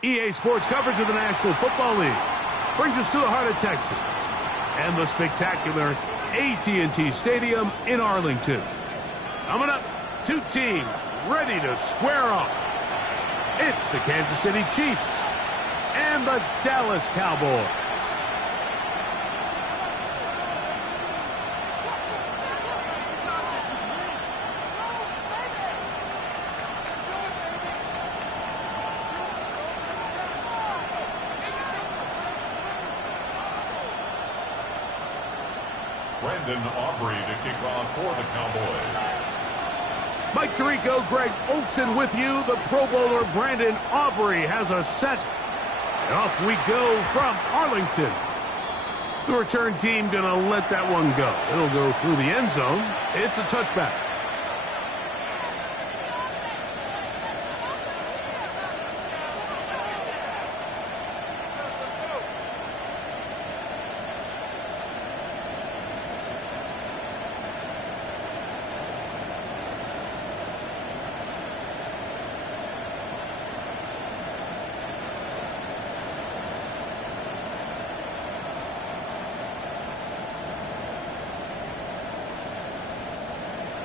EA Sports coverage of the National Football League brings us to the heart of Texas and the spectacular AT&T Stadium in Arlington. Coming up, two teams ready to square off. It's the Kansas City Chiefs and the Dallas Cowboys. Aubrey to kick off for the Cowboys. Mike Tirico, Greg Olsen with you. The Pro Bowler Brandon Aubrey has a set. And off we go from Arlington. The return team going to let that one go. It'll go through the end zone. It's a touchback.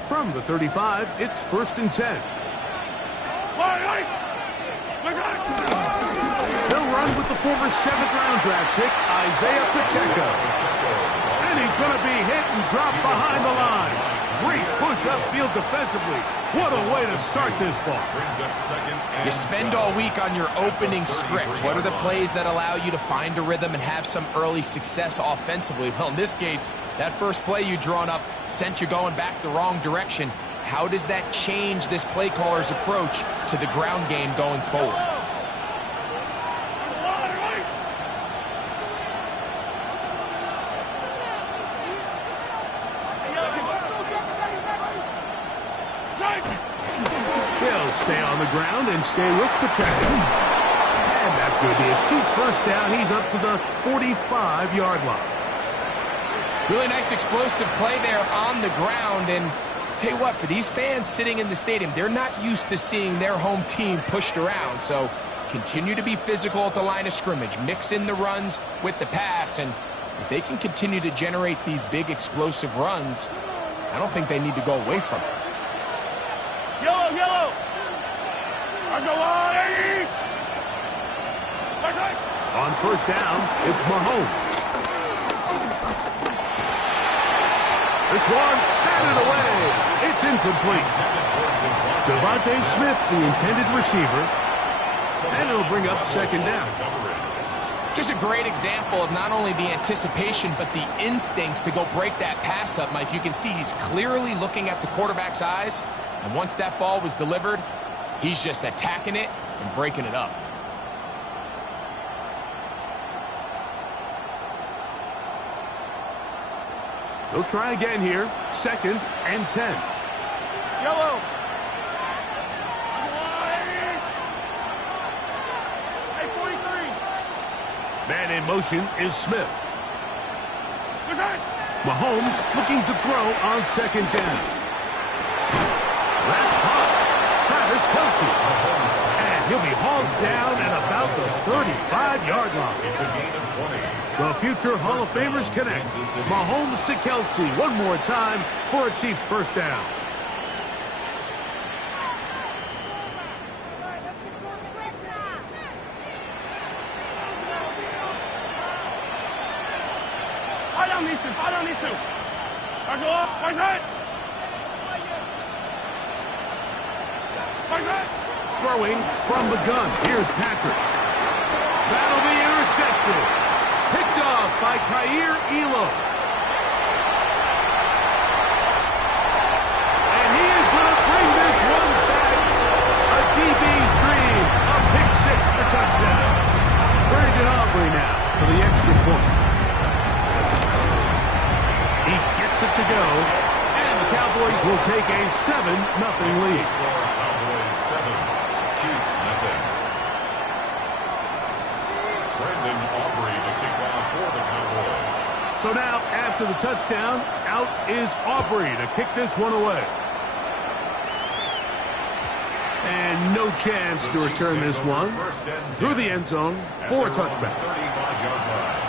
From the 35, it's 1st and 10. They'll run with the former 7th-round draft pick, Isaiah Pacheco. And he's going to be hit and dropped behind the line. Great push upfield defensively. What a way to start this ball. You spend all week on your opening script. What are the plays that allow you to find a rhythm and have some early success offensively? Well, in this case, that first play you drawn up sent you going back the wrong direction. How does that change this play caller's approach to the ground game going forward? They'll stay on the ground and stay with Pacheco. And that's going to be a Chiefs first down. He's up to the 45-yard line. Really nice explosive play there on the ground. And tell you what, for these fans sitting in the stadium, they're not used to seeing their home team pushed around. So continue to be physical at the line of scrimmage. Mix in the runs with the pass. And if they can continue to generate these big explosive runs, I don't think they need to go away from it. Yellow, yellow! On first down, it's Mahomes. This one, batted away. It's incomplete. Devontae Smith, the intended receiver. And it'll bring up 2nd down. Just a great example of not only the anticipation, but the instincts to go break that pass up, Mike. You can see he's clearly looking at the quarterback's eyes. And once that ball was delivered, he's just attacking it and breaking it up. He'll try again here. 2nd and 10. Yellow. Hey, 43. Man in motion is Smith. Mahomes looking to throw on 2nd down. That's caught. Travis Kelce. And he'll be hauled down at about the 35-yard line. It's a gain of 20. The future Hall of Famers connect. Mahomes to Kelce one more time for a Chiefs first down. Fight on these two. Throwing from the gun. Here's Patrick. That'll be intercepted. Picked off by Kaiir Elam. And he is going to bring this one back. A DB's dream. A pick 6 for touchdown. Brandon Aubrey now for the extra point. He gets it to go. And the Cowboys will take a 7-0 lead. Cowboys 7. Chiefs nothing. Brandon Aubrey to kick off for the Cowboys. So now, after the touchdown, out is Aubrey to kick this one away. And no chance to return this one. Through the end zone for a touchback. 35-yard line.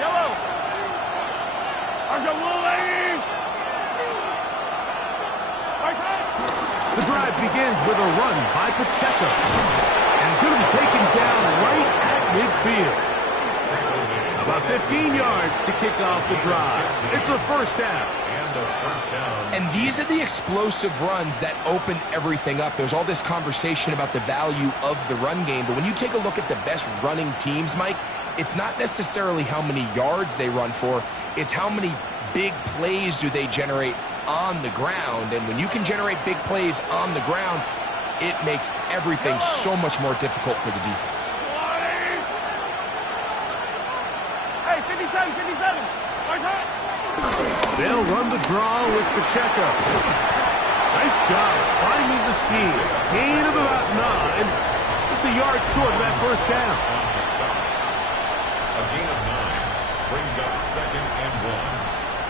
Yellow. The drive begins with a run by Pacheco. And he's going to be taken down right at midfield. About 15 yards to kick off the drive. It's a first down. And these are the explosive runs that open everything up. There's all this conversation about the value of the run game, but when you take a look at the best running teams, Mike, it's not necessarily how many yards they run for, it's how many big plays do they generate on the ground. And when you can generate big plays on the ground, it makes everything so much more difficult for the defense. Hey, 57, 57. They'll run the draw with Pacheco. Nice job finding the seam. Gain of about 9. Just a yard short of that first down. A gain of 9 brings up 2nd and 1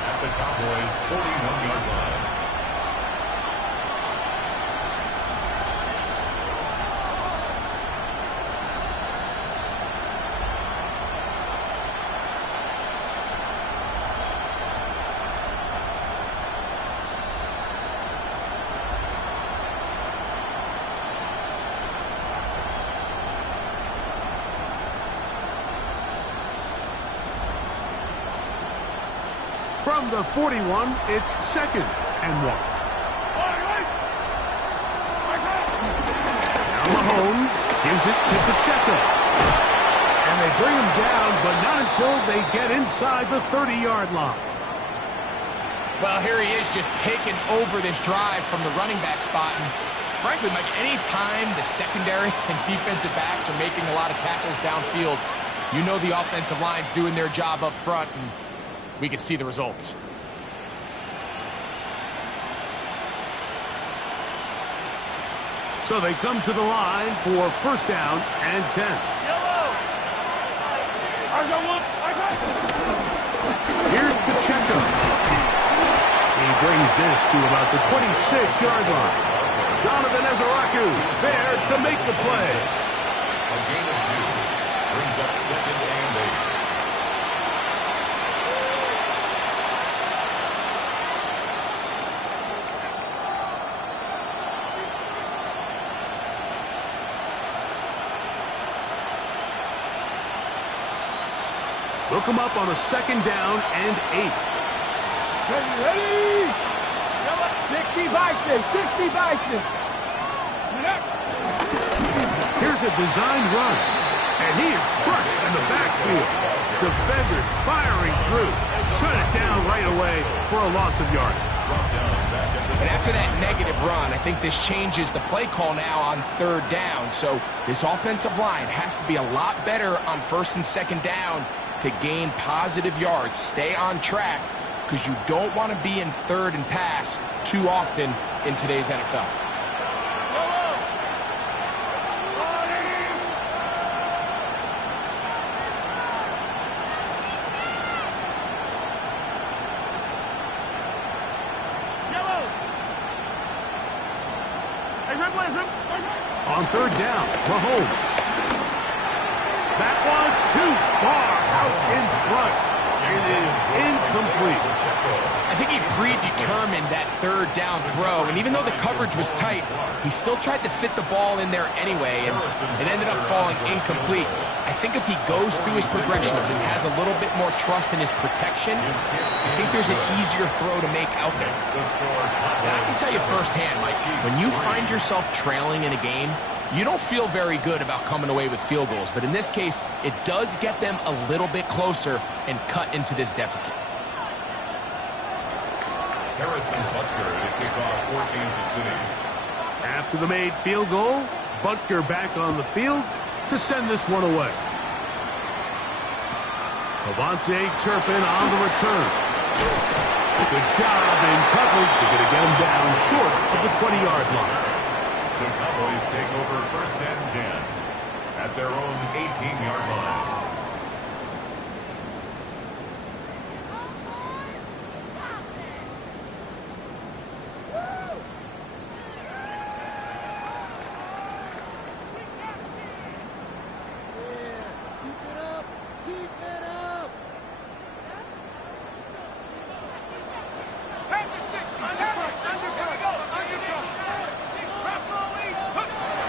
at the Cowboys' 41-yard line. From the 41, it's 2nd and 1. Now Mahomes gives it to Pacheco. And they bring him down, but not until they get inside the 30-yard line. Well, here he is just taking over this drive from the running back spot. And frankly, Mike, any time the secondary and defensive backs are making a lot of tackles downfield, you know the offensive line's doing their job up front, and we can see the results. So they come to the line for first down and 10. Here's Pacheco. He brings this to about the 26-yard line. Donovan Ezeraku there to make the play. A gain of 2 brings up 2nd and 8. They'll come up on a 2nd down and 8. Ready? 60 Bison, 60 Bison. Here's a designed run, and he is crushed in the backfield. Defenders firing through. Shut it down right away for a loss of yardage. And after that negative run, I think this changes the play call now on 3rd down. So this offensive line has to be a lot better on 1st and 2nd down to gain positive yards. Stay on track, because you don't want to be in 3rd and pass too often in today's NFL. On 3rd down, Mahomes. That one too far out in front. It is incomplete. I think he predetermined that 3rd down throw, and even though the coverage was tight, he still tried to fit the ball in there anyway, and it ended up falling incomplete. I think if he goes through his progressions and has a little bit more trust in his protection, I think there's an easier throw to make out there. And I can tell you firsthand, Mike, when you find yourself trailing in a game, you don't feel very good about coming away with field goals, but in this case, it does get them a little bit closer and cut into this deficit. Harrison Butker to kick off for Kansas City. After the made field goal, Butker back on the field to send this one away. Avante Turpin on the return. Good job in coverage. They're going to get him down short of the 20-yard line. The Cowboys take over 1st and 10 at their own 18-yard line.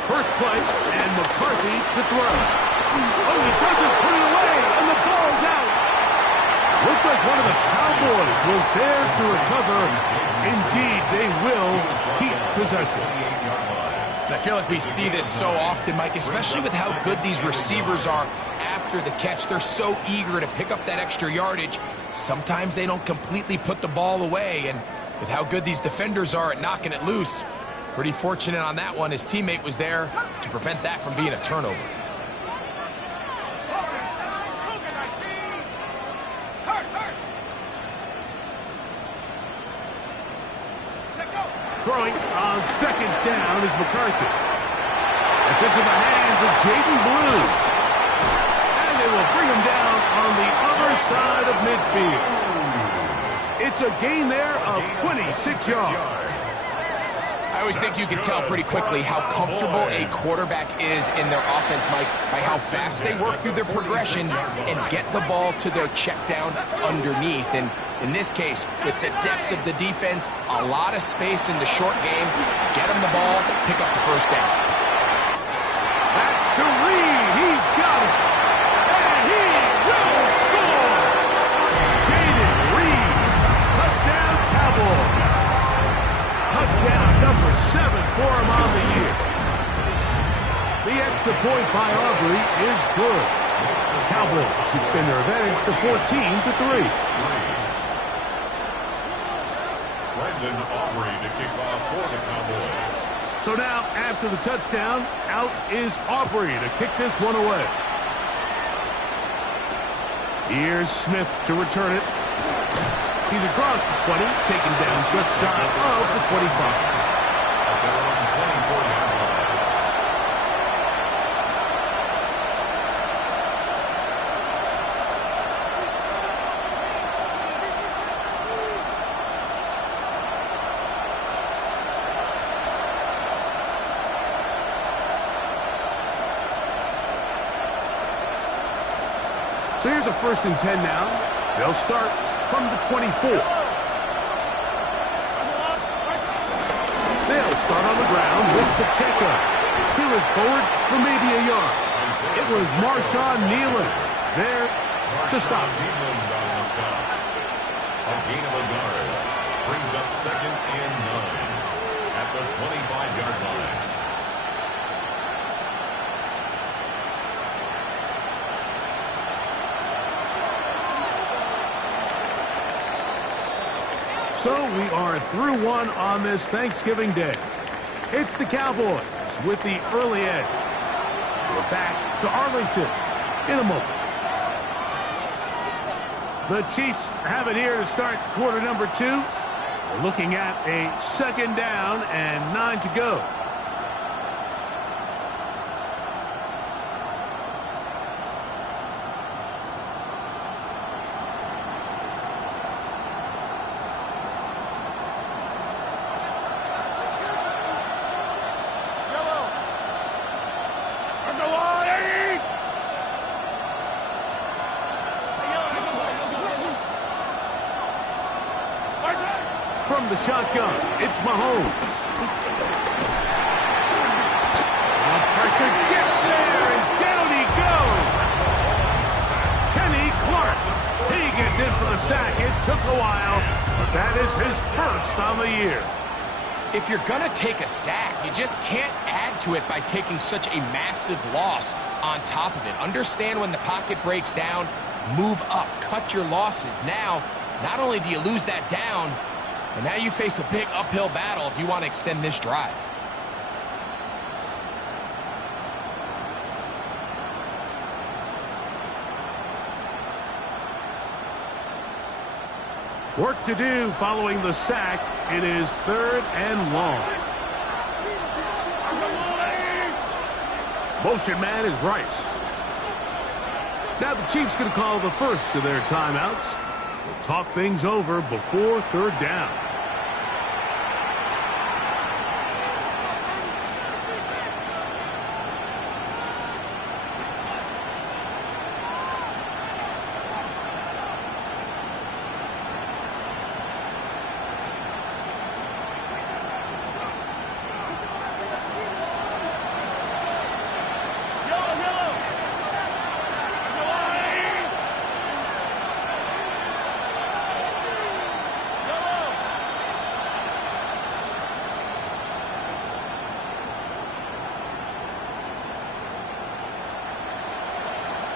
First play, and McCarthy to throw. Oh, he doesn't put it away, and the ball's out. Looks like one of the Cowboys was there to recover. Indeed, they will keep possession. I feel like we see this so often, Mike, especially with how good these receivers are after the catch. They're so eager to pick up that extra yardage. Sometimes they don't completely put the ball away, and with how good these defenders are at knocking it loose, pretty fortunate on that one. His teammate was there to prevent that from being a turnover. Throwing on 2nd down is McCarthy. It's into the hands of Jaden Blue. And they will bring him down on the other side of midfield. It's a gain there of 26 yards. I always think you can tell pretty quickly how comfortable a quarterback is in their offense, Mike, by how fast they work through their progression and get the ball to their check down underneath. And in this case, with the depth of the defense, a lot of space in the short game, get him the ball, pick up the 1st down. That's to Reed. He's got it. And he will score. Jaden Reed. Touchdown Cowboys. Touchdown number 7 for him on the year. The extra point by Aubrey is good. Cowboys extend their advantage to 14-3. Brendan Aubrey to kick off for the Cowboys. So now, after the touchdown, out is Aubrey to kick this one away. Here's Smith to return it. He's across the 20, taken down just shy of the 25. At their own 24-yard line. So here's a 1st and 10 now. They'll start from the 24. They'll start on the ground with Pacheco. He was forward for maybe a yard. It was Marshawn Nealon there to stop. A gain of a yard brings up 2nd and 9 at the 25-yard line. So we are through one on this Thanksgiving Day. It's the Cowboys with the early edge. We're back to Arlington in a moment. The Chiefs have it here to start quarter number 2. We're looking at a 2nd down and 9 to go. From the shotgun, it's Mahomes. The pressure gets there, and down he goes. Kenny Clark. He gets in for the sack. It took a while, but that is his 1st on the year. If you're going to take a sack, you just can't add to it by taking such a massive loss on top of it. Understand when the pocket breaks down, move up, cut your losses. Now, not only do you lose that down, and now you face a big uphill battle if you want to extend this drive. Work to do following the sack. It is 3rd and long. Motion man is Rice. Now the Chiefs going to call the first of their timeouts. We'll talk things over before 3rd down.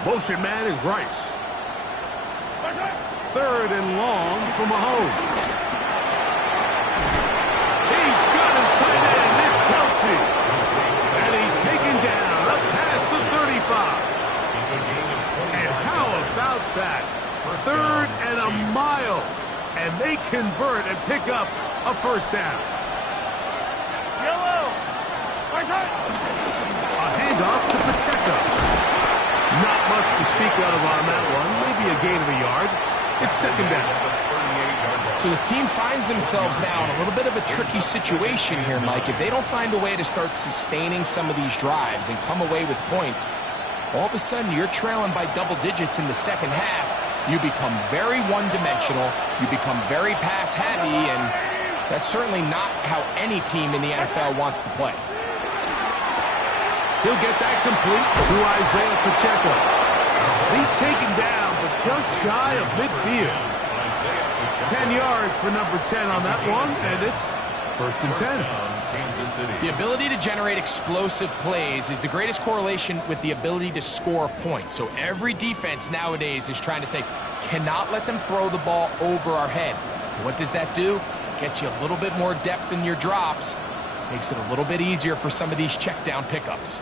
Motion man is Rice. 3rd and long for Mahomes. He's got his tight end. It's Kelsey. And he's taken down up past the 35. And how about that? 3rd and a mile. And they convert and pick up a 1st down. A handoff to Pacheco. Not much to speak of on that one. Maybe a gain of a yard. It's 2nd down. So this team finds themselves now in a little bit of a tricky situation here, Mike. If they don't find a way to start sustaining some of these drives and come away with points, all of a sudden you're trailing by double digits in the 2nd half. You become very one-dimensional. You become very pass-heavy, and that's certainly not how any team in the NFL wants to play. He'll get that complete to Isaiah Pacheco. He's taken down, but just shy of midfield. 10 yards for number 10 on that one, and it's 1st and 10. The ability to generate explosive plays is the greatest correlation with the ability to score points. So every defense nowadays is trying to say, cannot let them throw the ball over our head. What does that do? Get you a little bit more depth in your drops. Makes it a little bit easier for some of these check down pickups.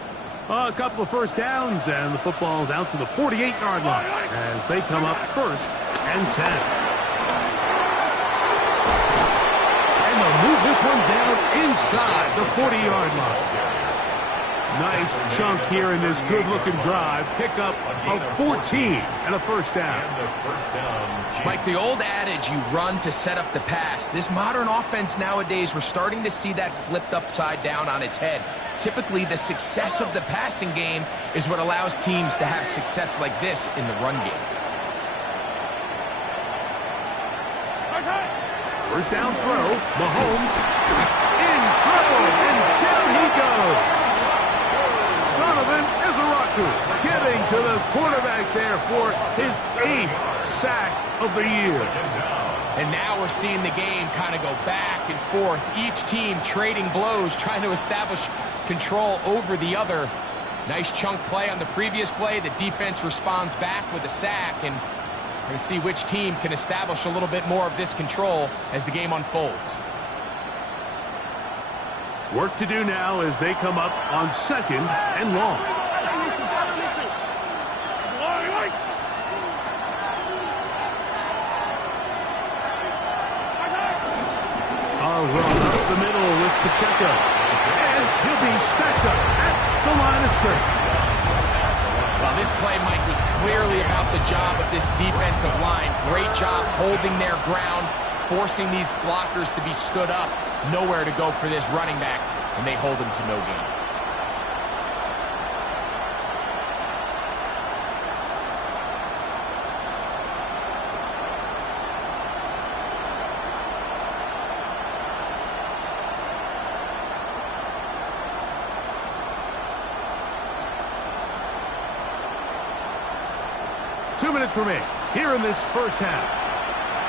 A couple of 1st downs, and the football's out to the 48-yard line as they come up 1st and 10. And they'll move this one down inside the 40-yard line. Nice chunk here in this good-looking drive. Pick up of 14 and a 1st down. Mike, the old adage, you run to set up the pass. This modern offense nowadays, we're starting to see that flipped upside down on its head. Typically, the success of the passing game is what allows teams to have success like this in the run game. 1st down throw. Mahomes in trouble, and down he goes. Donovan Izaraku getting to the quarterback there for his 8th sack of the year. And now we're seeing the game kind of go back and forth. Each team trading blows, trying to establish control over the other. Nice chunk play on the previous play. The defense responds back with a sack, and we're going to see which team can establish a little bit more of this control as the game unfolds. Work to do now as they come up on 2nd and long. A run up the middle with Pacheco. And he'll be stacked up at the line of scrimmage. Well, this play, Mike, was clearly about the job of this defensive line. Great job holding their ground, forcing these blockers to be stood up. Nowhere to go for this running back, and they hold him to no gain. Two minutes remain here in this 1st half.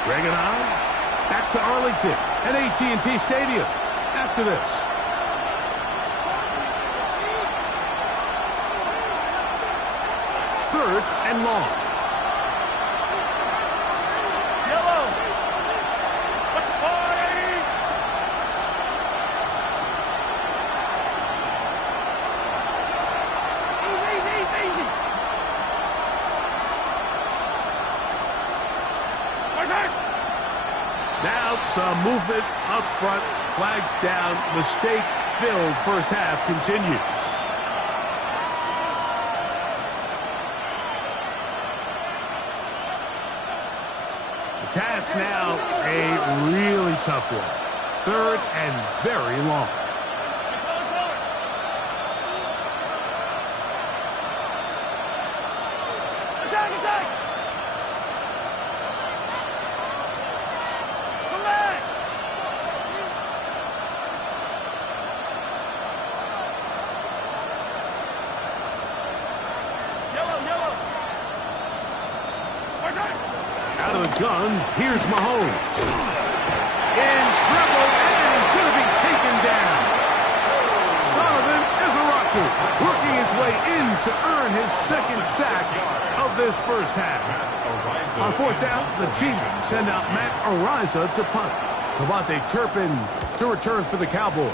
Greg and I back to Arlington at AT&T Stadium after this. Third and long. Yellow. What's the party? Easy. Where's it? Some movement up front, flags down, mistake-filled first half continues. The task now, a really tough one. 3rd and very long. Attack, attack! Collect! Yellow, yellow! Out of the gun, here's Mahomes. In trouble, and he's going to be taken down. Donovan is a rocker, working his way in to earn his 2nd sack of this first half. On 4th down, the Chiefs send out Matt Ariza to punt. Devontae Turpin to return for the Cowboys.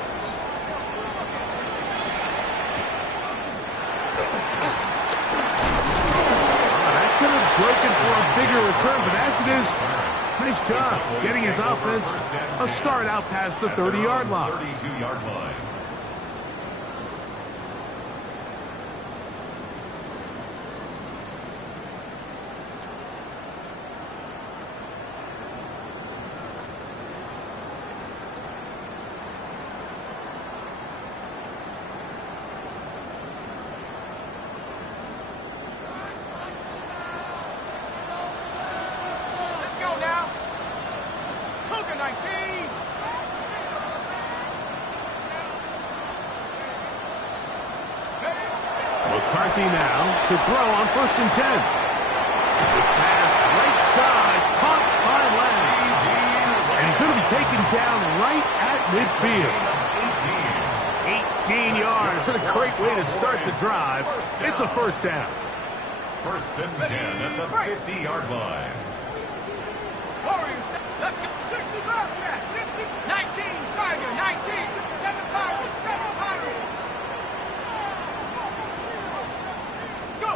That could have broken for a bigger return, but as it is, nice job getting his offense a start out past the 30-yard line. 32-yard line. Let's go now! Cougar 19! McCarthy now to throw on 1st and 10. This pass right side, caught by Lamb. And he's going to be taken down right at midfield. 18 yards. What a great way to start the drive. It's a 1st down. 1st and 10 at the 50-yard line. Warriors, let's go! 60 Bobcat, 60, 19 Tiger, 19, 7 Pirate, 7 Pirate! Go!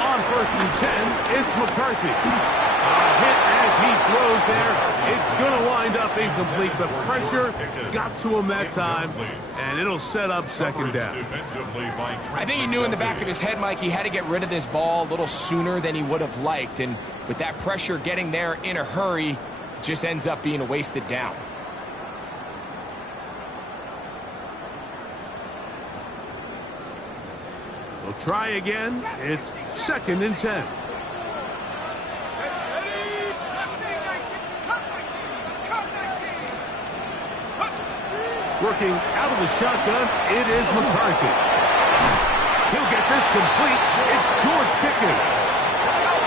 On 1st and 10, it's McCarthy. A hit as he throws there. It's going to wind up incomplete. The pressure got to him that time, and it'll set up 2nd down. I think he knew in the back of his head, Mike, he had to get rid of this ball a little sooner than he would have liked. And with that pressure getting there in a hurry, it just ends up being a wasted down. We'll try again. It's 2nd and 10. Working out of the shotgun, it is McCarthy. He'll get this complete. It's George Pickens.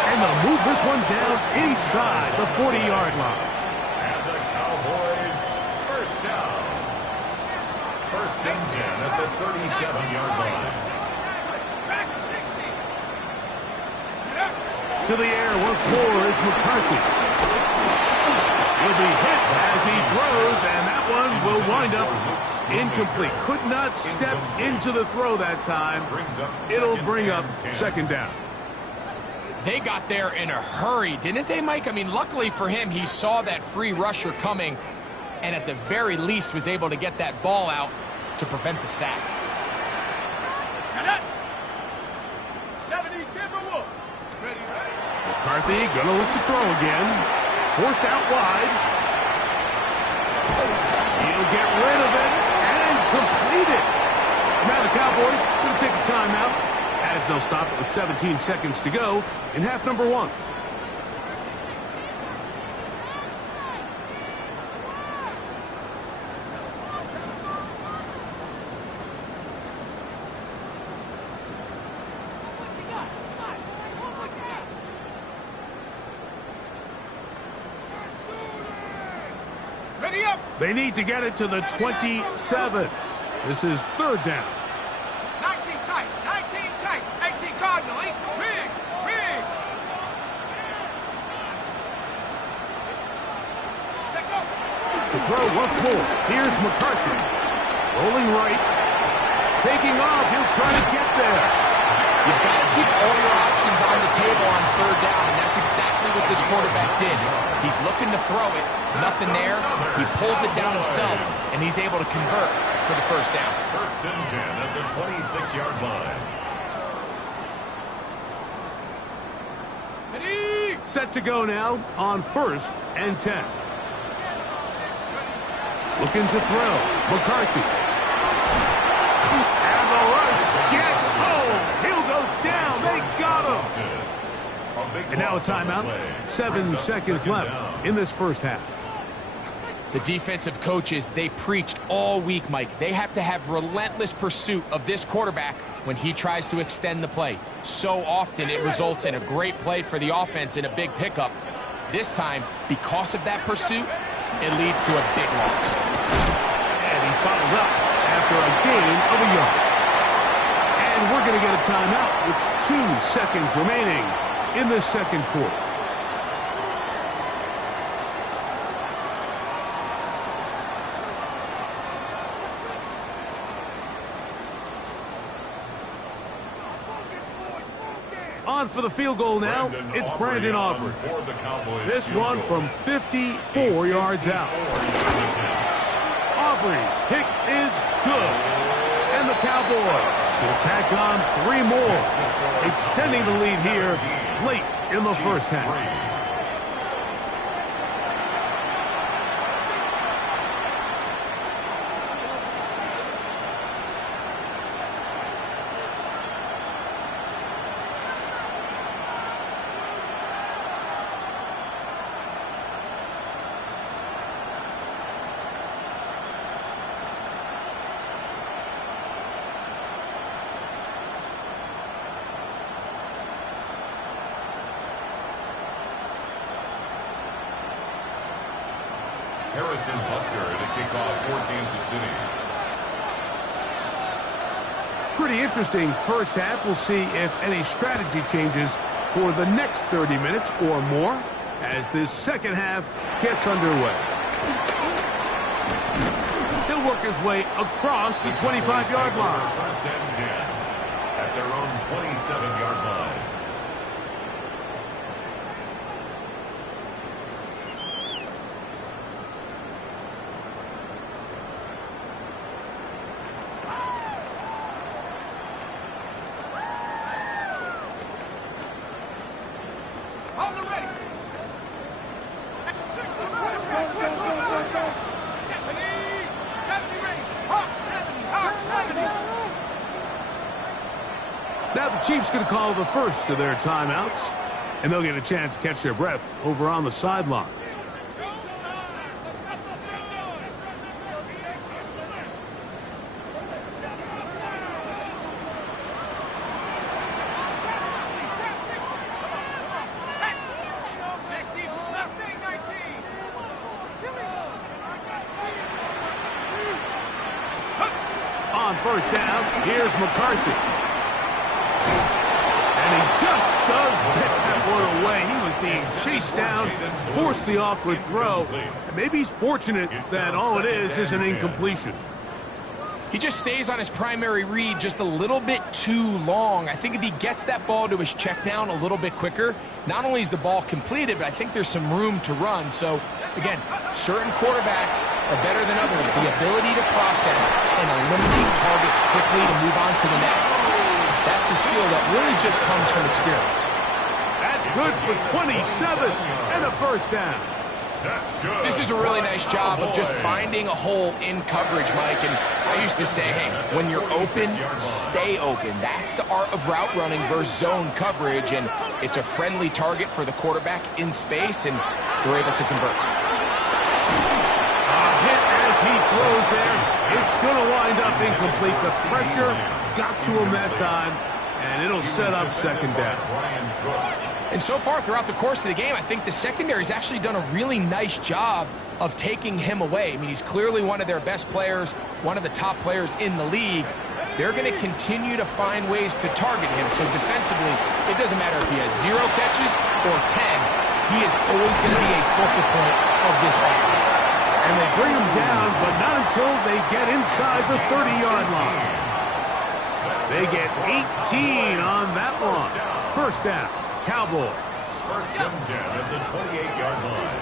And they'll move this one down inside the 40-yard line. And the Cowboys, 1st down. 1st and 10 at the 37-yard line. To the air once more is McCarthy. He'll be hit as he throws, and that one will wind up incomplete. Could not step into the throw that time. It'll bring up 2nd down. They got there in a hurry, didn't they, Mike? I mean, luckily for him, he saw that free rusher coming and at the very least was able to get that ball out to prevent the sack. 70 Timberwolves. Ready, ready. McCarthy gonna look to throw again. Forced out wide. He'll get rid of it and complete it. Now the Cowboys going to take a timeout as they'll stop it with 17 seconds to go in half number 1. Ready up. They need to get it to the 27. This is 3rd down. 19 tight, 19 tight, 18 Cardinal, 18 Riggs, Riggs. Check up. To throw once more. Here's McCarthy. Rolling right. Taking off. He'll try to get there. You've got to keep all your options on the table on 3rd down, and that's exactly what this quarterback did. He's looking to throw it, nothing there. He pulls it down himself, and he's able to convert for the first down. First and 10 at the 26-yard line. Set to go now on 1st and 10. Looking to throw. McCarthy. And the rush gets home. He'll go down. They got him. And now a timeout. 7 seconds left in this first half. The defensive coaches, they preached all week, Mike. They have to have relentless pursuit of this quarterback when he tries to extend the play. So often it results in a great play for the offense and a big pickup. This time, because of that pursuit, it leads to a big loss. And he's bottled up after a gain of a yard. And we're going to get a timeout with 2 seconds remaining in the second quarter. On for the field goal now, it's Brandon Aubrey. This one from 54 yards out. Aubrey's kick is good. And the Cowboys will tack on 3 more, extending the lead here late in the first half. Harrison Butker to kick off for Kansas City. Pretty interesting first half. We'll see if any strategy changes for the next 30 minutes or more as this second half gets underway. He'll work his way across the 25-yard line. First and 10 at their own 27-yard line. Now the Chiefs going to call the first of their timeouts, and they'll get a chance to catch their breath over on the sideline. On first down, here's McCarthy. And he just does get that one away. He was being chased down, forced the awkward throw. And maybe he's fortunate that all it is an incompletion. He just stays on his primary read just a little bit too long. I think if he gets that ball to his check down a little bit quicker, not only is the ball completed, but I think there's some room to run. So, again, certain quarterbacks are better than others. The ability to process and eliminate targets quickly to move on to the next. That's a skill that really just comes from experience. That's good for 27 and a first down. That's good. This is a really nice job of just finding a hole in coverage, Mike. And I used to say, hey, when you're open, stay open. That's the art of route running versus zone coverage. And it's a friendly target for the quarterback in space, and they're able to convert. A hit as he throws there. It's going to wind up incomplete. The pressure got to him that time, and it'll set up second down. And so far throughout the course of the game, I think the secondary's actually done a really nice job of taking him away. I mean, he's clearly one of their best players, one of the top players in the league. They're going to continue to find ways to target him. So defensively, it doesn't matter if he has 0 catches or 10. He is always going to be a focal point of this offense. And they bring him down, but not until they get inside the 30-yard line. They get 18 on that one. First down, Cowboys. First and 10 at the 28-yard line.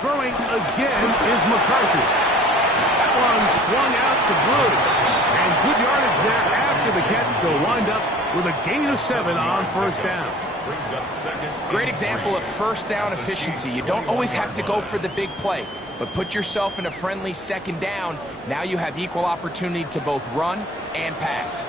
Throwing again is McCarthy. That one swung out to Blue. And good yardage there after the catch. They'll wind up with a gain of 7 on first down. Brings up second. Great example of first down efficiency. You don't always have to go for the big play, but put yourself in a friendly second down. Now you have equal opportunity to both run and pass.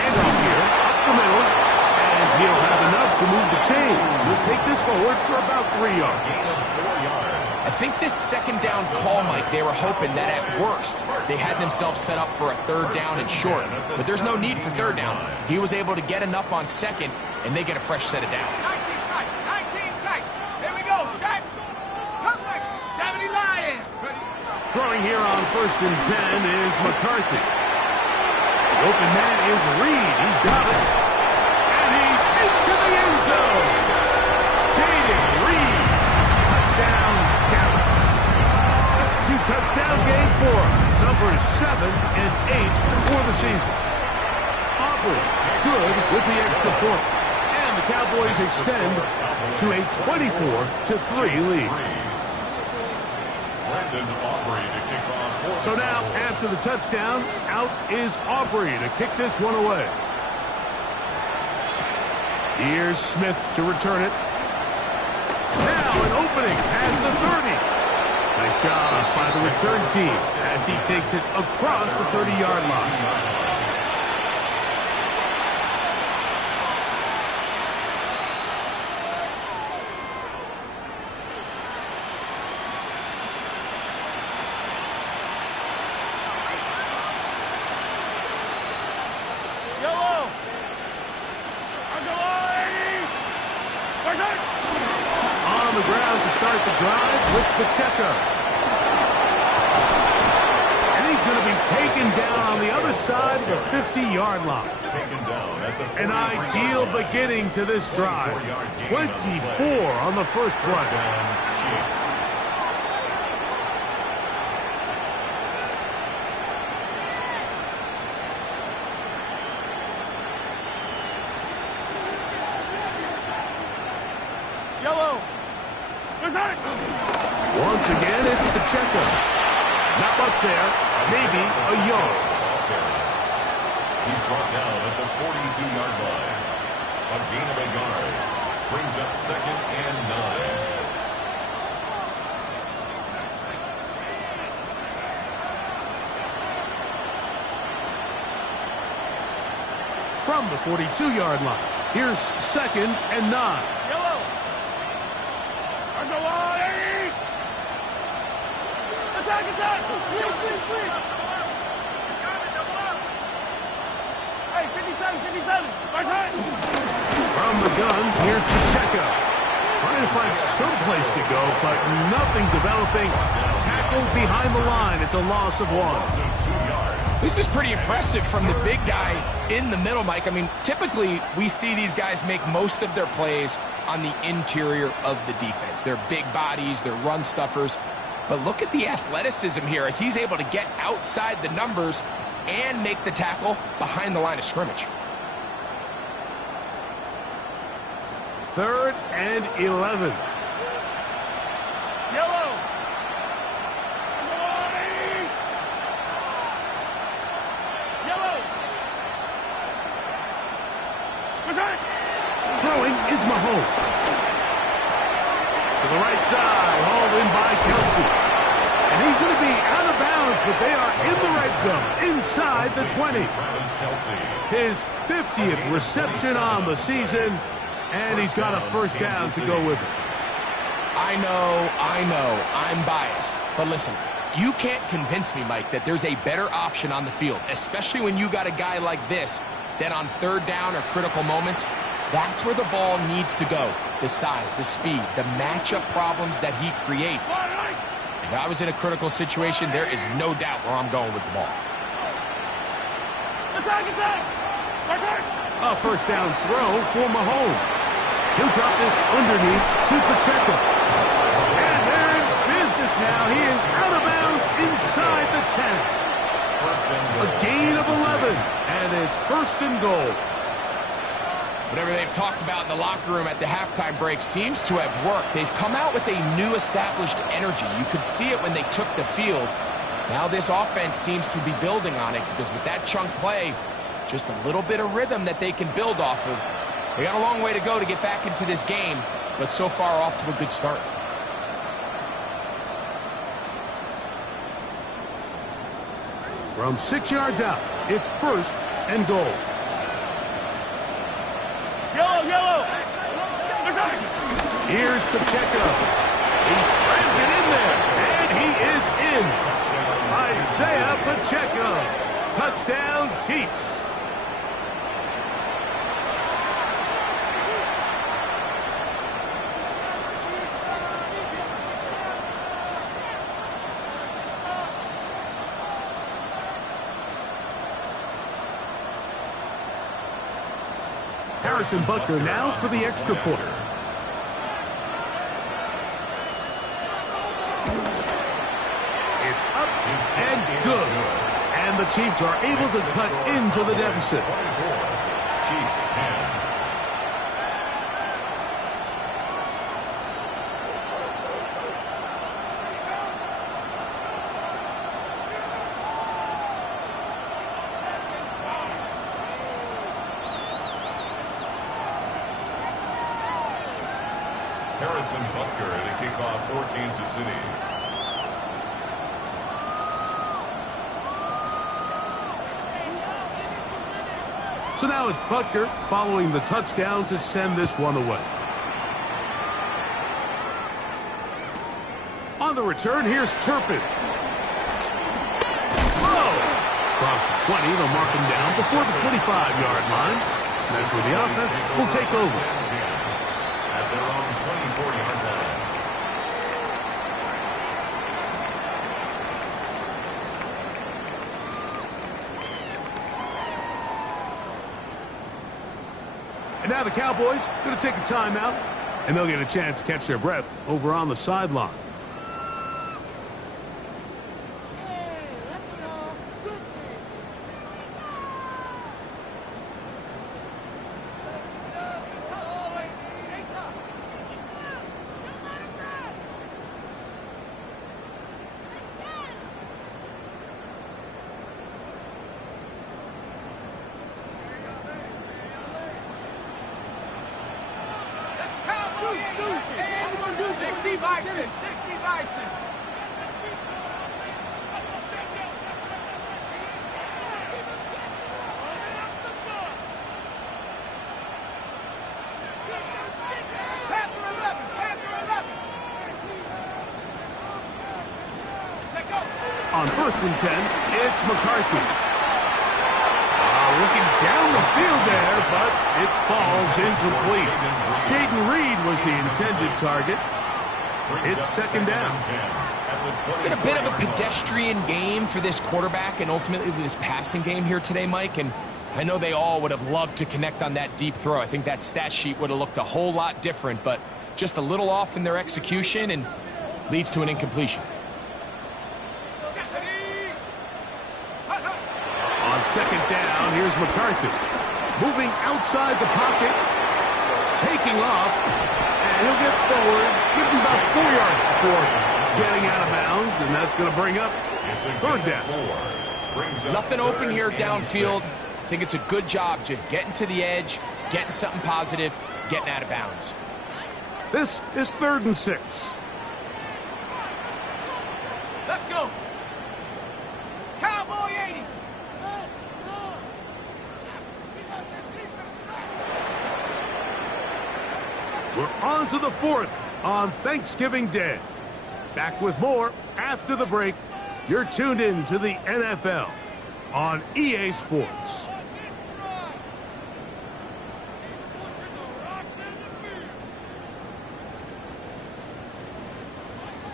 Handoff here, up the middle, and he'll have enough to move the chains. He'll take this forward for about 3 yards. Gain of 4 yards. I think this second down call, Mike, they were hoping that at worst they had themselves set up for a third down and short. But there's no need for third down. He was able to get enough on second, and they get a fresh set of downs. 19 tight, 19 tight. Here we go, set. Come back, 70 Lions. Throwing here on first and 10 is McCarthy. The open man is Reed. He's got it. And he's into the end zone. Jaden Reed. Touchdown, Dallas. That's a 2-touchdown game for him. Numbers 7 and 8 for the season. Aubrey, good with the extra point. And the Cowboys extend to a 24-3 lead. So now, after the touchdown, out is Aubrey to kick this one away. Here's Smith to return it. Now an opening at the 30. Nice job by the return team as he takes it across the 30-yard line. On the ground to start the drive with Pacheco. And he's going to be taken down on the other side of the 50-yard line. An ideal beginning to this drive. 24 on the first play. Once again, it's Pacheco. Not much there. Maybe a yard. He's brought down at the 42-yard line. A gain of a yard. Brings up second and 9. From the 42-yard line, here's second and 9. Hey, 57. From the gun, here's Pacheco. Trying to find some place to go, but nothing developing. Tackled behind the line. It's a loss of 1. This is pretty impressive from the big guy in the middle, Mike. I mean, typically we see these guys make most of their plays on the interior of the defense. They're big bodies, they're run stuffers. But look at the athleticism here as he's able to get outside the numbers and make the tackle behind the line of scrimmage. 3rd and 11. Throwing is Mahomes. To the right side, hauled in by Kelsey. And he's going to be out of bounds, but they are in the red zone, inside the 20. His 50th reception on the season, and he's got a first down to go with it. I know, I'm biased. But listen, you can't convince me, Mike, that there's a better option on the field, especially when you got a guy like this, that on third down or critical moments, that's where the ball needs to go. The size, the speed, the matchup problems that he creates. If I was in a critical situation, there is no doubt where I'm going with the ball. A first down throw for Mahomes. He'll drop this underneath to Pacheco. And they're in business now. He is out of bounds inside the 10. it's 1st and goal. Whatever they've talked about in the locker room at the halftime break seems to have worked. They've come out with a new established energy. You could see it when they took the field. Now this offense seems to be building on it because with that chunk play, just a little bit of rhythm that they can build off of. They got a long way to go to get back into this game, but so far off to a good start. From 6 yards out, it's 1st and goal. Yellow. Here's Pacheco. He spreads it in there, and he is in. Isaiah Pacheco. Touchdown, Chiefs. Harrison Butker now for the extra point. It's up and good. And the Chiefs are able to cut into the deficit. 24. Chiefs 10. Harrison Butker to kick off for Kansas City. So now it's Butker following the touchdown to send this one away. On the return, here's Turpin. Whoa! Across the 20, they'll mark him down before the 25-yard line. That's where the offense will take over. At their own 24-yard line. And now the Cowboys going to take a timeout, and they'll get a chance to catch their breath over on the sideline. Bison. On 1st and 10, it's McCarthy. Looking down the field there, but it falls incomplete. Jaden Reed was the intended target. It's 2nd down. It's been a bit of a pedestrian game for this quarterback and ultimately this passing game here today, Mike. And I know they all would have loved to connect on that deep throw. I think that stat sheet would have looked a whole lot different, but just a little off in their execution and leads to an incompletion. On 2nd down, here's McCarthy. Moving outside the pocket, taking off, and he'll get forward, give him about 4 yards before getting out of bounds, and that's going to bring up 3rd down. Nothing open here downfield. I think it's a good job just getting to the edge, getting something positive, getting out of bounds. This is 3rd and 6. Let's go. Cowboy 80. We're on to the 4th on Thanksgiving Day. Back with more after the break. You're tuned in to the NFL on EA Sports.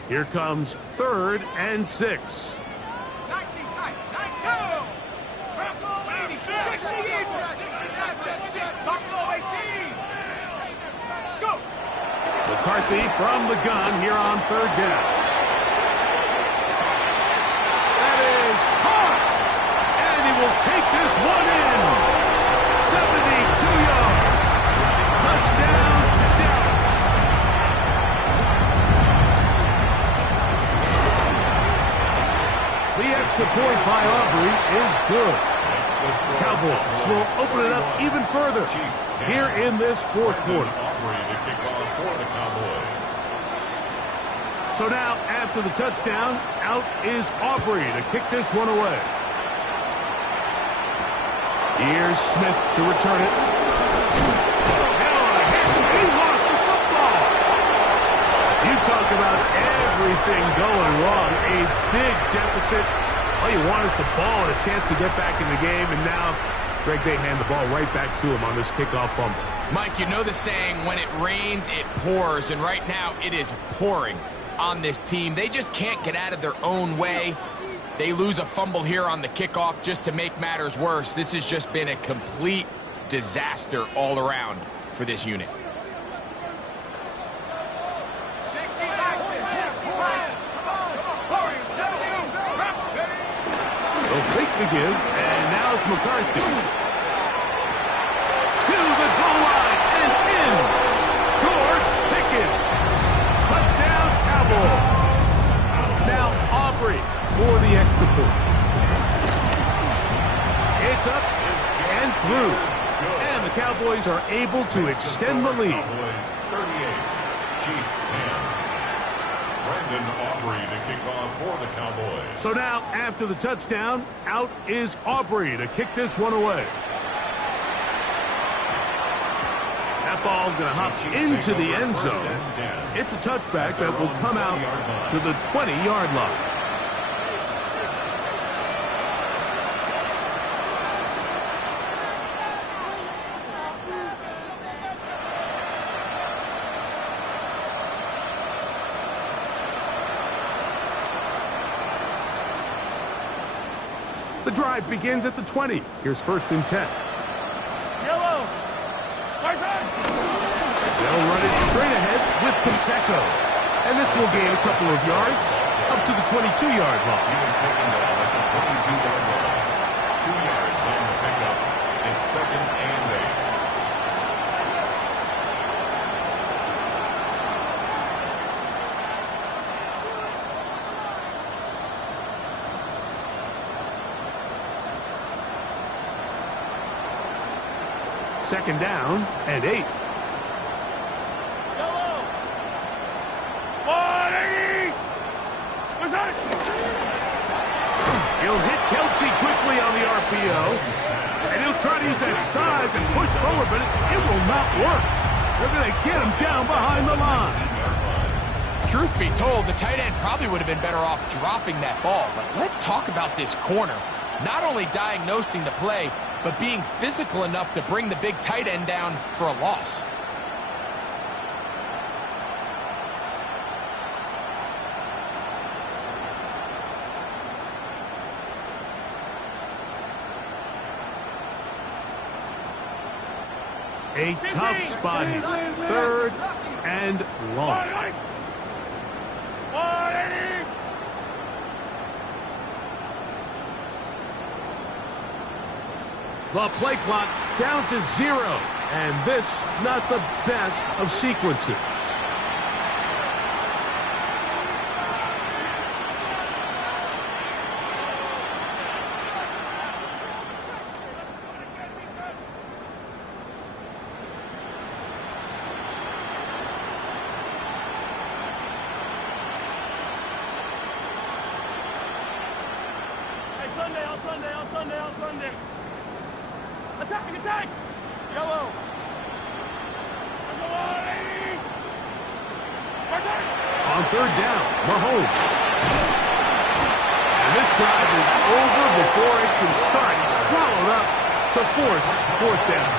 Here comes 3rd and 6. 19 tight. 9 go. Buffalo 80. 60 Eagles. Buffalo 18. Let's go. McCarthy from the gun here on 3rd down. That is hard. And he will take this one in. The extra point by Aubrey is good. Cowboys will open it up even further here in this fourth quarter. Aubrey to kick off for the Cowboys. So now, after the touchdown, out is Aubrey to kick this one away. Here's Smith to return it. He lost the football. You talk about everything going wrong. A big deficit. All you want is the ball and a chance to get back in the game. And now, Greg, they hand the ball right back to him on this kickoff fumble. Mike, you know the saying, when it rains, it pours. And right now, it is pouring on this team. They just can't get out of their own way. They lose a fumble here on the kickoff just to make matters worse. This has just been a complete disaster all around for this unit. They'll fake the give, and now it's McCarthy. To the goal line and in. George Pickens. Touchdown, Cowboys. Now Aubrey for the extra point. It's up and through. And the Cowboys are able to extend the lead. Cowboys 38, Chiefs 10. Brandon Aubrey to kick off for the Cowboys. So now, after the touchdown, out is Aubrey to kick this one away. That ball going to hop into the end zone. It's a touchback that will come out to the 20-yard line. The drive begins at the 20. Here's 1st and 10. Yellow. They'll run it straight ahead with Pacheco. And this will gain a couple of yards up to the 22-yard line. He was taken down at the 22-yard line. 2 yards on the pickup. It's 2nd and 8. Second down and 8. He'll hit Kelsey quickly on the RPO, and he'll try to use that size and push forward, but it will not work. They're going to get him down behind the line. Truth be told, the tight end probably would have been better off dropping that ball. But let's talk about this corner. Not only diagnosing the play, but being physical enough to bring the big tight end down for a loss. A tough spot here. 3rd and long. The play clock down to 0. And this, not the best of sequences. Sunday. Attack! Yellow. On 3rd down, Mahomes. And this drive is over before it can start. Swallowed up to force 4th down.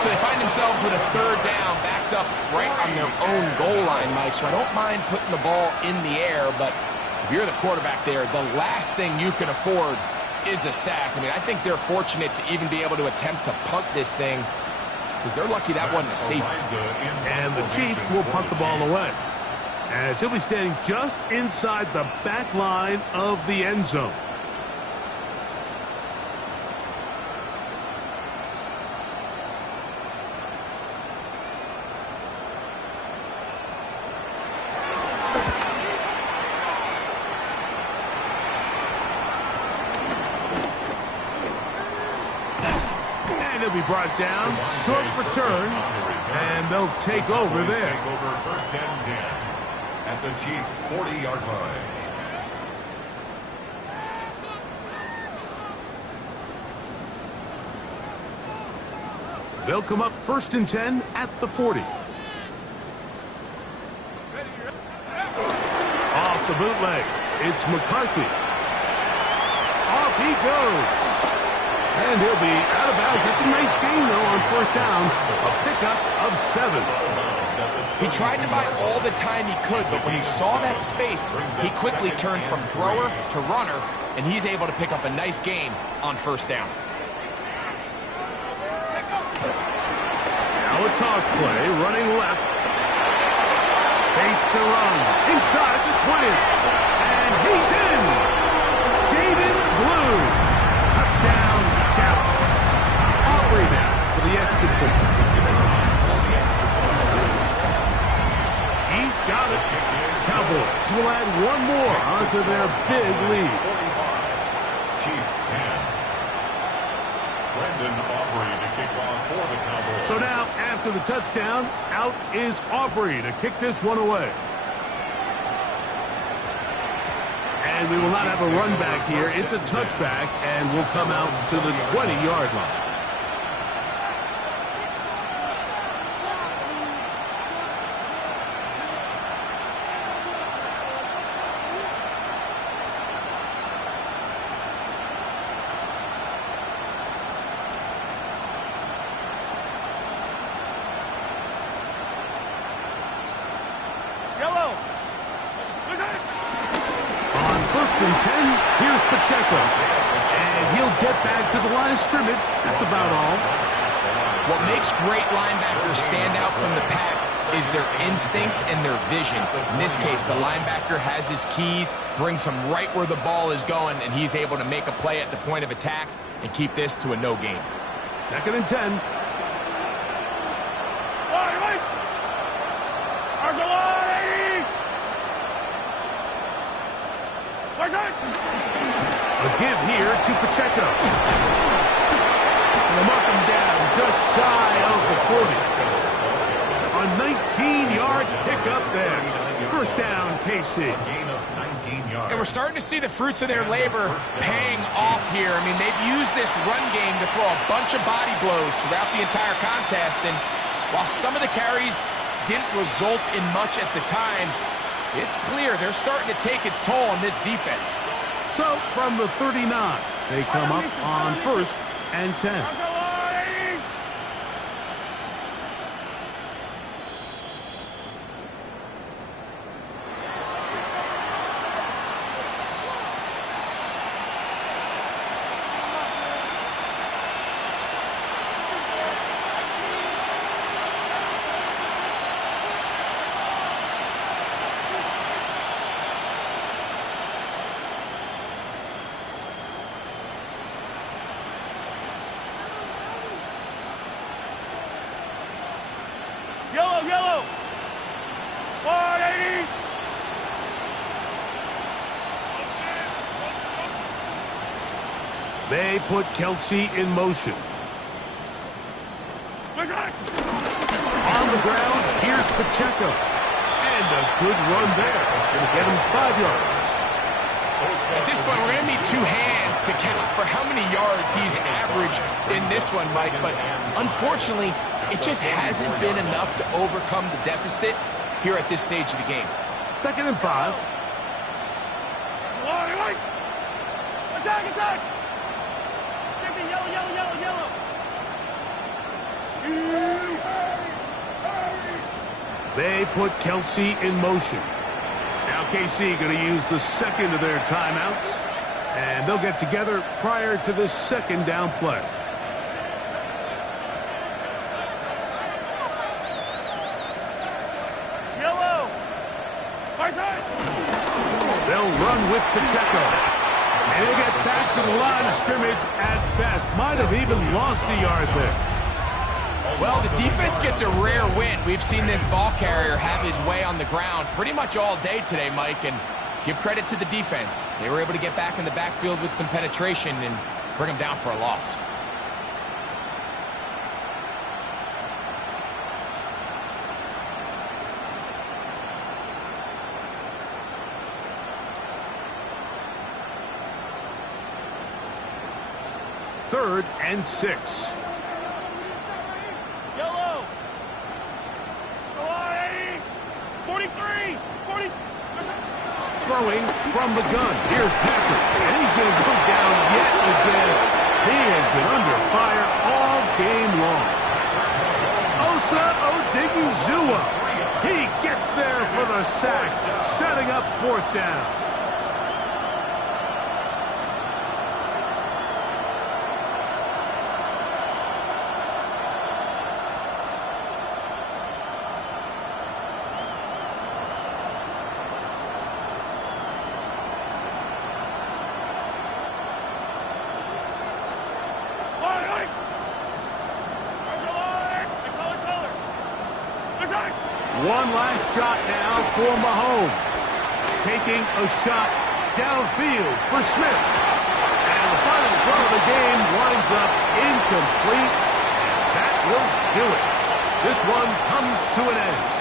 So they find themselves with a 3rd down, backed up right on their own goal line, Mike. So I don't mind putting the ball in the air, but if you're the quarterback there, the last thing you can afford is a sack. I mean, I think they're fortunate to even be able to attempt to punt this thing, because they're lucky that wasn't a safety. And the Chiefs will punt the ball away, as he'll be standing just inside the back line of the end zone. And he'll be brought down. Short return. And they'll take over there. Take over first and 10 at the Chiefs' 40-yard line. They'll come up first and 10 at the 40. Off the bootleg. It's McCarthy. Off he goes. And he'll be out of bounds. That's a nice gain, though, on first down. A pickup of 7. He tried to buy all the time he could, but when he saw that space, he quickly turned from thrower to runner, and he's able to pick up a nice gain on first down. Now a toss play, running left. Face to run. Inside the 20. And he's in. Jaden Blue. Touchdown, Dallas. Aubrey now for the extra point. He's got it. Cowboys will add one more onto their big lead. 45. Chiefs 10. Brendan Aubrey to kick off for the Cowboys. So now, after the touchdown, out is Aubrey to kick this one away. And we will not have a run back here. It's a touchback, and we'll come out to the 20-yard line. And 10, here's Pacheco. And he'll get back to the line of scrimmage. That's about all. What makes great linebackers stand out from the pack is their instincts and their vision. In this case, the linebacker has his keys, brings him right where the ball is going, and he's able to make a play at the point of attack and keep this to a no gain. Second and 10. A give here to Pacheco. And they'll mark him down just shy of the 40. A 19-yard pickup there. First down, KC. Gain of 19 yards. And we're starting to see the fruits of their labor paying off here. I mean, they've used this run game to throw a bunch of body blows throughout the entire contest. And while some of the carries didn't result in much at the time, it's clear they're starting to take its toll on this defense. So, from the 39, they come up on first and 10. Yellow! 180! They put Kelsey in motion. On the ground, here's Pacheco. And a good run there. Should get him 5 yards. At this point, we're going to need two hands to count for how many yards he's averaged in this one, Mike. But unfortunately, it just hasn't been enough to overcome the deficit here at this stage of the game. Second and 5. Attack! Yellow! They put Kelsey in motion. Now KC going to use the second of their timeouts. And they'll get together prior to this second down play. Yellow! They'll run with Pacheco. And he'll get back to the line of scrimmage at best. Might have even lost a yard there. Well, the defense gets a rare win. We've seen this ball carrier have his way on the ground pretty much all day today, Mike, and give credit to the defense. They were able to get back in the backfield with some penetration and bring them down for a loss. 3rd and 6. Yellow. Go on, 80. 43. 40. Throwing from the gun. Here's Patrick, and he's going to go down yet again. He has been under fire all game long. Osa Odigizua. He gets there for the sack, setting up 4th down. One last shot now for Mahomes. Taking a shot downfield for Smith. And the final throw of the game winds up incomplete. And that will do it. This one comes to an end.